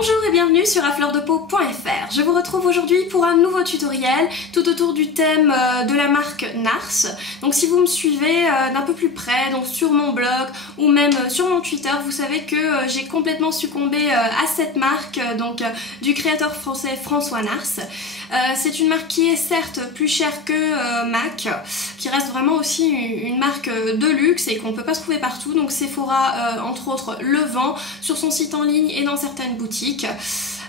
Bonjour et bienvenue sur afleurdepeau.fr. Je vous retrouve aujourd'hui pour un nouveau tutoriel tout autour du thème de la marque NARS. Donc si vous me suivez d'un peu plus près, donc sur mon blog ou même sur mon Twitter, vous savez que j'ai complètement succombé à cette marque du créateur français François Nars. C'est une marque qui est certes plus chère que MAC, qui reste vraiment aussi une marque de luxe et qu'on ne peut pas se trouver partout. Donc Sephora entre autres le vend sur son site en ligne et dans certaines boutiques.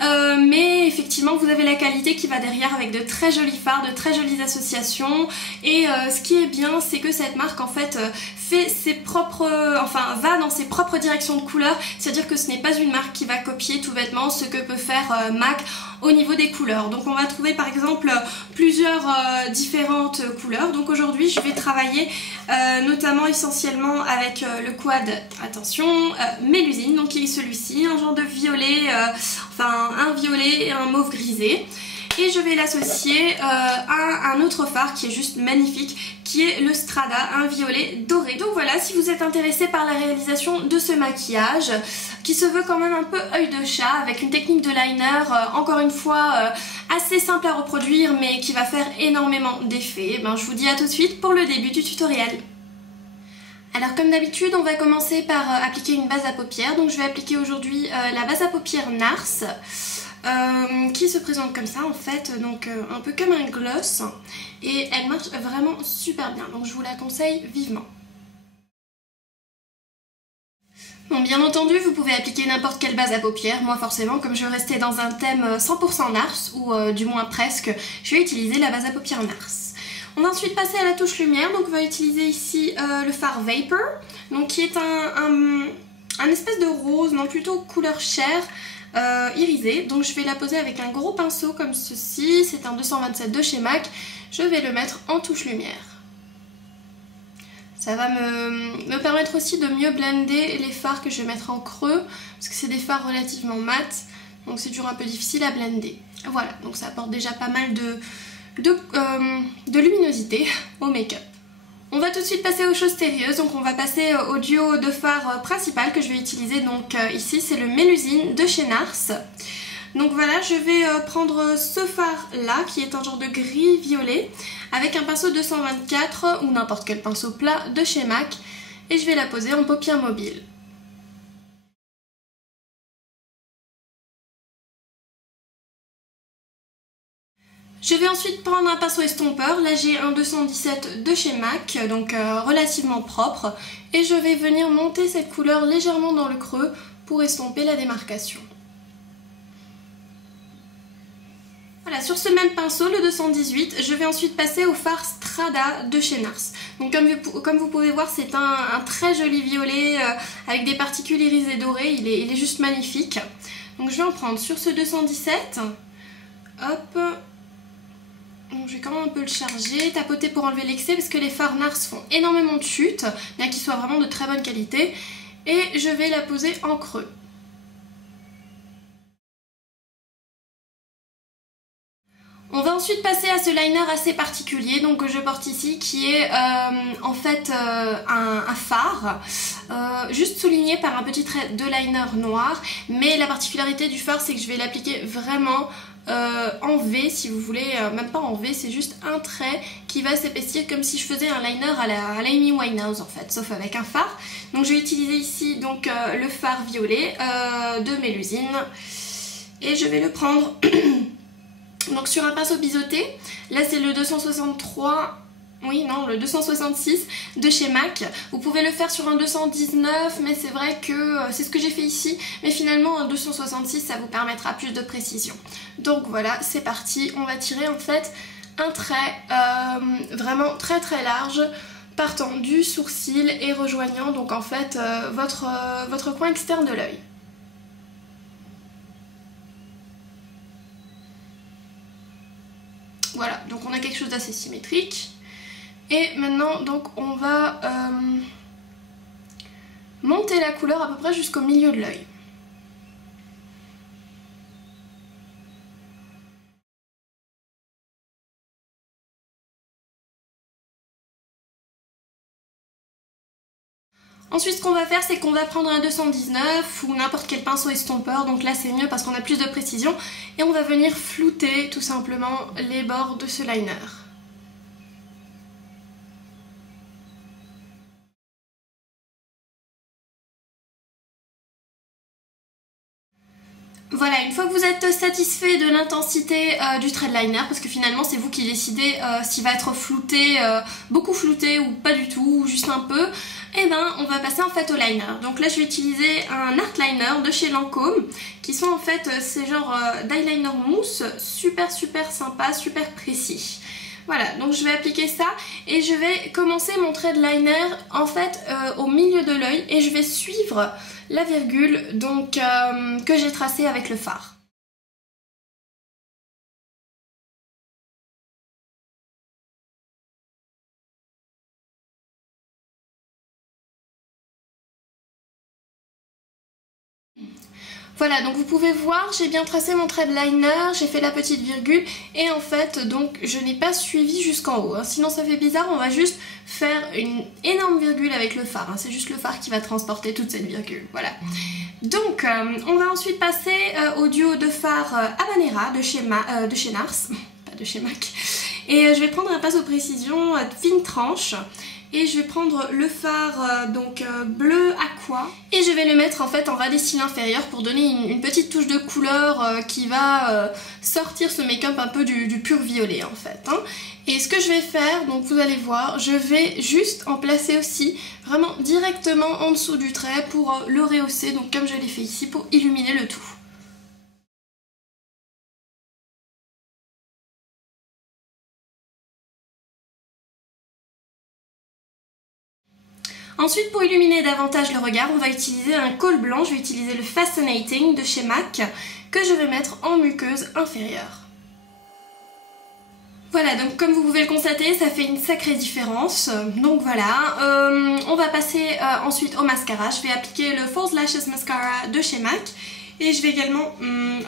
Mais effectivement vous avez la qualité qui va derrière avec de très jolis fards, de très jolies associations et ce qui est bien c'est que cette marque en fait fait ses propres, va dans ses propres directions de couleurs, c'est-à-dire que ce n'est pas une marque qui va copier tout bêtement ce que peut faire MAC au niveau des couleurs. Donc on va trouver par exemple plusieurs différentes couleurs. Donc aujourd'hui je vais travailler notamment essentiellement avec le quad, attention, Mélusine, donc qui est celui-ci, un genre de violet, un violet et un mauve grisé. Et je vais l'associer à un autre fard qui est juste magnifique, qui est le Strada, un violet doré. Donc voilà, si vous êtes intéressé par la réalisation de ce maquillage, qui se veut quand même un peu œil de chat, avec une technique de liner, encore une fois, assez simple à reproduire, mais qui va faire énormément d'effets, je vous dis à tout de suite pour le début du tutoriel. Alors comme d'habitude, on va commencer par appliquer une base à paupières. Donc je vais appliquer aujourd'hui la base à paupières NARS. Qui se présente comme ça en fait, donc un peu comme un gloss, et elle marche vraiment super bien, donc je vous la conseille vivement. Bon, bien entendu vous pouvez appliquer n'importe quelle base à paupières. Moi forcément, comme je restais dans un thème 100% NARS, ou du moins presque, je vais utiliser la base à paupières NARS. On va ensuite passer à la touche lumière, donc on va utiliser ici le fard Vapor, donc qui est un espèce de rose, non plutôt couleur chair, irisé. Donc je vais la poser avec un gros pinceau comme ceci, c'est un 227 de chez MAC, je vais le mettre en touche lumière. Ça va me permettre aussi de mieux blender les fards que je vais mettre en creux, parce que c'est des fards relativement mat, donc c'est toujours un peu difficile à blender. Voilà, donc ça apporte déjà pas mal de luminosité au make-up. On va tout de suite passer aux choses sérieuses, donc on va passer au duo de fard principal que je vais utiliser. Donc ici c'est le Mélusine de chez NARS. Donc voilà, je vais prendre ce fard là qui est un genre de gris violet avec un pinceau 224 ou n'importe quel pinceau plat de chez MAC et je vais la poser en paupières mobiles. Je vais ensuite prendre un pinceau estompeur, là j'ai un 217 de chez MAC, donc relativement propre, et je vais venir monter cette couleur légèrement dans le creux pour estomper la démarcation. Voilà, sur ce même pinceau, le 218, je vais ensuite passer au fard Strada de chez NARS. Donc comme vous pouvez voir, c'est un très joli violet avec des particules irisées dorées, il est juste magnifique. Donc je vais en prendre sur ce 217, hop. Donc je vais quand même un peu le charger, tapoter pour enlever l'excès parce que les fards NARS font énormément de chute, bien qu'ils soient vraiment de très bonne qualité. Et je vais la poser en creux. On va ensuite passer à ce liner assez particulier donc que je porte ici qui est en fait un fard juste souligné par un petit trait de liner noir, mais la particularité du fard c'est que je vais l'appliquer vraiment en V si vous voulez, même pas en V, c'est juste un trait qui va s'épaissir comme si je faisais un liner à la Amy Winehouse en fait, sauf avec un fard. Donc je vais utiliser ici donc le fard violet de Mélusine et je vais le prendre donc sur un pinceau biseauté. Là c'est le 263, oui non le 266 de chez MAC. Vous pouvez le faire sur un 219 mais c'est vrai que c'est ce que j'ai fait ici, mais finalement un 266 ça vous permettra plus de précision. Donc voilà, c'est parti, on va tirer en fait un trait vraiment très très large partant du sourcil et rejoignant donc en fait votre coin externe de l'œil. Voilà, donc on a quelque chose d'assez symétrique. Et maintenant, donc on va monter la couleur à peu près jusqu'au milieu de l'œil. Ensuite, ce qu'on va faire, c'est qu'on va prendre un 219 ou n'importe quel pinceau estompeur, donc là c'est mieux parce qu'on a plus de précision, et on va venir flouter tout simplement les bords de ce liner. Voilà, une fois que vous êtes satisfait de l'intensité du trait de liner, parce que finalement c'est vous qui décidez s'il va être flouté, beaucoup flouté ou pas du tout, ou juste un peu, et ben on va passer en fait au liner. Donc là je vais utiliser un art liner de chez Lancôme, qui sont en fait ces genres d'eyeliner mousse, super sympa, super précis. Voilà, donc je vais appliquer ça et je vais commencer mon trait de liner en fait au milieu de l'œil et je vais suivre la virgule donc, que j'ai tracée avec le fard. Voilà, donc vous pouvez voir, j'ai bien tracé mon trait de liner, j'ai fait la petite virgule et en fait, donc je n'ai pas suivi jusqu'en haut. Hein. Sinon ça fait bizarre, on va juste faire une énorme virgule avec le fard. Hein. C'est juste le fard qui va transporter toute cette virgule. Voilà. Donc, on va ensuite passer au duo de fard Habanera de chez Nars, pas de chez MAC. Et je vais prendre un pinceau précision fine tranche. Et je vais prendre le fard bleu aqua et je vais le mettre en fait en ras des cils inférieurs pour donner une petite touche de couleur qui va sortir ce make-up un peu du pur violet en fait. Hein. Et ce que je vais faire, donc vous allez voir, je vais juste en placer aussi vraiment directement en dessous du trait pour le rehausser, donc comme je l'ai fait ici pour illuminer le tout. Ensuite, pour illuminer davantage le regard, on va utiliser un col blanc. Je vais utiliser le Fascinating de chez MAC que je vais mettre en muqueuse inférieure. Voilà, donc comme vous pouvez le constater, ça fait une sacrée différence. Donc voilà, on va passer ensuite au mascara. Je vais appliquer le False Lashes Mascara de chez MAC. Et je vais également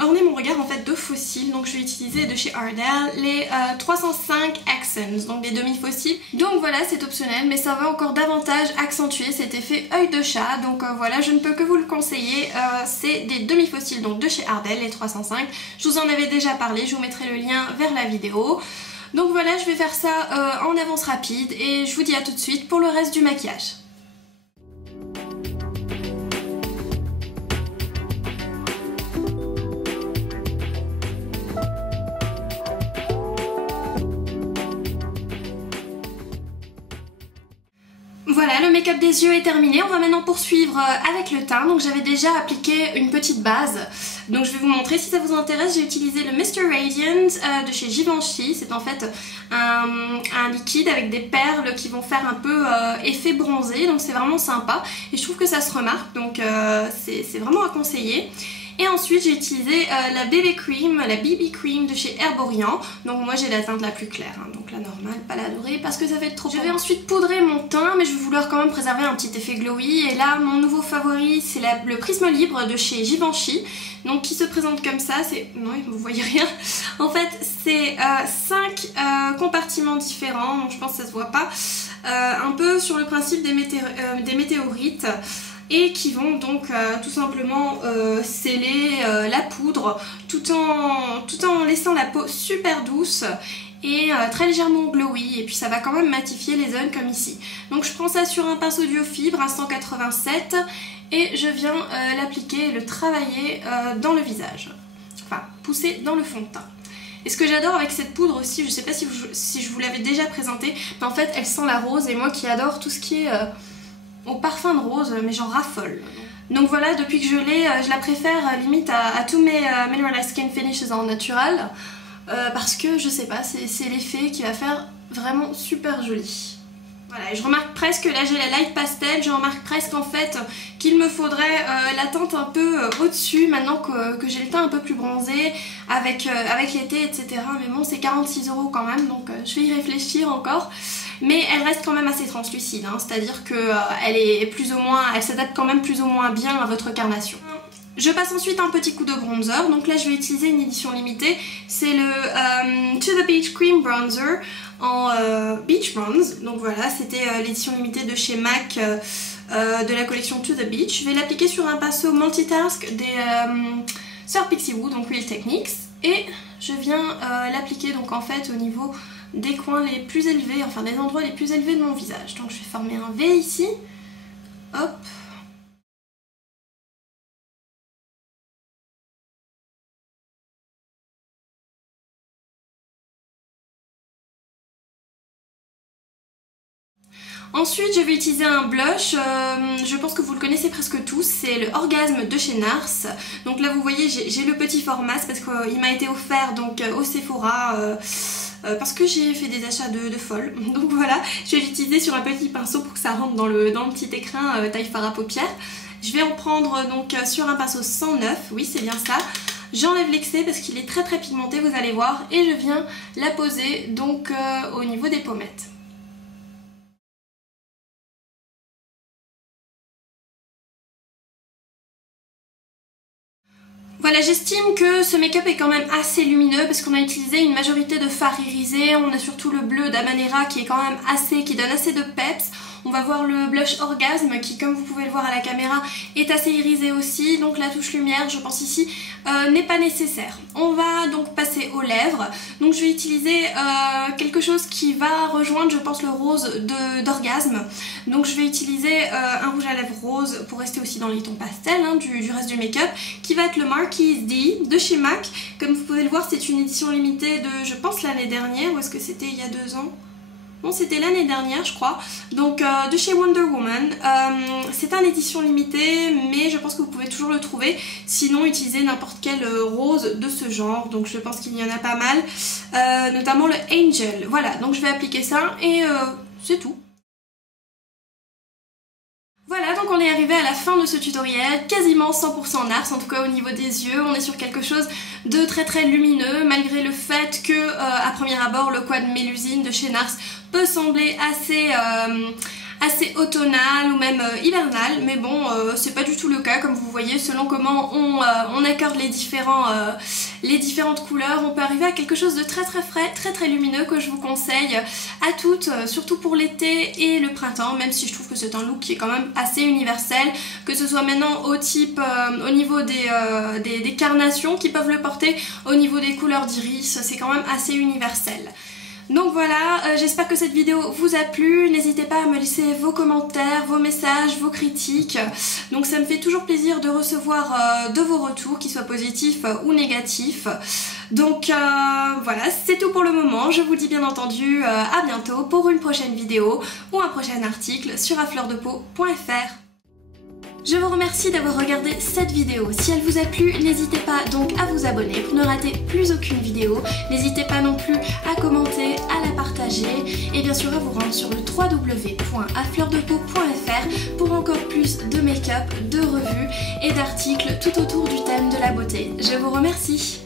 orner mon regard en fait de faux cils, donc je vais utiliser de chez Ardell les 305 Accents, donc des demi-faux-cils. Donc voilà, c'est optionnel, mais ça va encore davantage accentuer cet effet œil de chat, donc voilà, je ne peux que vous le conseiller. C'est des demi-faux-cils donc de chez Ardell, les 305. Je vous en avais déjà parlé, je vous mettrai le lien vers la vidéo. Donc voilà, je vais faire ça en avance rapide et je vous dis à tout de suite pour le reste du maquillage. Voilà, le make-up des yeux est terminé, on va maintenant poursuivre avec le teint. Donc j'avais déjà appliqué une petite base, donc je vais vous montrer si ça vous intéresse. J'ai utilisé le Mr. Radiant de chez Givenchy. C'est en fait un liquide avec des perles qui vont faire un peu effet bronzé, donc c'est vraiment sympa et je trouve que ça se remarque, donc c'est vraiment à conseiller. Et ensuite j'ai utilisé la BB Cream de chez Herborian. Donc moi j'ai la teinte la plus claire, hein, donc la normale, pas la dorée parce que ça va être trop. Je vais ensuite poudrer mon teint, mais je vais vouloir quand même préserver un petit effet glowy. Et là mon nouveau favori c'est le Prisme Libre de chez Givenchy. Donc qui se présente comme ça, c'est... Non, vous voyez rien. En fait c'est 5 compartiments différents, donc je pense que ça se voit pas. Un peu sur le principe des météorites. Et qui vont donc tout simplement sceller la poudre tout en laissant la peau super douce et très légèrement glowy, et puis ça va quand même matifier les zones comme ici. Donc je prends ça sur un pinceau duo fibre à 187 et je viens l'appliquer et le travailler dans le visage, enfin pousser dans le fond de teint. Et ce que j'adore avec cette poudre aussi, je sais pas si je vous l'avais déjà présenté, mais en fait elle sent la rose et moi qui adore tout ce qui est au parfum de rose, mais j'en raffole. Donc voilà, depuis que je l'ai, je la préfère limite à tous mes Mineralized Skin Finishes en naturel, parce que je sais pas, c'est l'effet qui va faire vraiment super joli. Voilà, et je remarque presque, là j'ai la light pastel, je remarque presque en fait qu'il me faudrait la teinte un peu au-dessus maintenant que j'ai le teint un peu plus bronzé avec l'été, etc. Mais bon, c'est 46 € quand même, donc je vais y réfléchir encore. Mais elle reste quand même assez translucide, hein, c'est-à-dire qu'elle s'adapte quand même plus ou moins bien à votre carnation. Je passe ensuite un petit coup de bronzer, donc là je vais utiliser une édition limitée, c'est le To The Beach Cream Bronzer en Beach Bronze. Donc voilà, c'était l'édition limitée de chez MAC de la collection To The Beach. Je vais l'appliquer sur un pinceau multitask des Sœurs Pixiwoo, donc Real Techniques. Et je viens l'appliquer donc en fait au niveau des coins les plus élevés, enfin des endroits les plus élevés de mon visage. Donc je vais former un V ici. Hop. Ensuite, je vais utiliser un blush, je pense que vous le connaissez presque tous, c'est le Orgasme de chez NARS. Donc là, vous voyez, j'ai le petit format, c'est parce qu'il m'a été offert donc, au Sephora, parce que j'ai fait des achats de folle. Donc voilà, je vais l'utiliser sur un petit pinceau pour que ça rentre dans le petit écrin taille fard à paupières. Je vais en prendre donc sur un pinceau 109, oui c'est bien ça. J'enlève l'excès parce qu'il est très pigmenté, vous allez voir, et je viens la poser donc au niveau des pommettes. Voilà, j'estime que ce make-up est quand même assez lumineux parce qu'on a utilisé une majorité de fard irisé. On a surtout le bleu d'Amanera qui est quand même qui donne assez de peps. On va voir le blush Orgasme qui, comme vous pouvez le voir à la caméra, est assez irisé aussi. Donc la touche lumière, je pense ici, n'est pas nécessaire. On va donc passer aux lèvres. Donc je vais utiliser quelque chose qui va rejoindre, je pense, le rose d'Orgasme. Donc je vais utiliser un rouge à lèvres rose pour rester aussi dans les tons pastels hein, du reste du make-up, qui va être le Marquise D de chez MAC. Comme vous pouvez le voir, c'est une édition limitée de, je pense, l'année dernière, ou est-ce que c'était il y a 2 ans ? Bon, c'était l'année dernière je crois, donc de chez Wonder Woman. C'est une édition limitée mais je pense que vous pouvez toujours le trouver, sinon utilisez n'importe quel rose de ce genre, donc je pense qu'il y en a pas mal, notamment le Angel. Voilà, donc je vais appliquer ça et c'est tout. Voilà, donc on est arrivé à la fin de ce tutoriel, quasiment 100% NARS, en tout cas au niveau des yeux. On est sur quelque chose de très lumineux, malgré le fait que, à premier abord, le quad Mélusine de chez NARS peut sembler assez automnal ou même hivernal, mais bon, c'est pas du tout le cas, comme vous voyez, selon comment on accorde les différentes couleurs, on peut arriver à quelque chose de très frais, très lumineux, que je vous conseille à toutes, surtout pour l'été et le printemps, même si je trouve que c'est un look qui est quand même assez universel, que ce soit maintenant au niveau des carnations qui peuvent le porter, au niveau des couleurs d'iris, c'est quand même assez universel. Donc voilà, j'espère que cette vidéo vous a plu, n'hésitez pas à me laisser vos commentaires, vos messages, vos critiques, donc ça me fait toujours plaisir de recevoir de vos retours, qu'ils soient positifs ou négatifs. Donc voilà, c'est tout pour le moment, je vous dis bien entendu à bientôt pour une prochaine vidéo ou un prochain article sur afleurdepeau.fr. Je vous remercie d'avoir regardé cette vidéo. Si elle vous a plu, n'hésitez pas donc à vous abonner pour ne rater plus aucune vidéo. N'hésitez pas non plus à commenter, à la partager et bien sûr à vous rendre sur le www.afleurdepeau.fr pour encore plus de make-up, de revues et d'articles tout autour du thème de la beauté. Je vous remercie.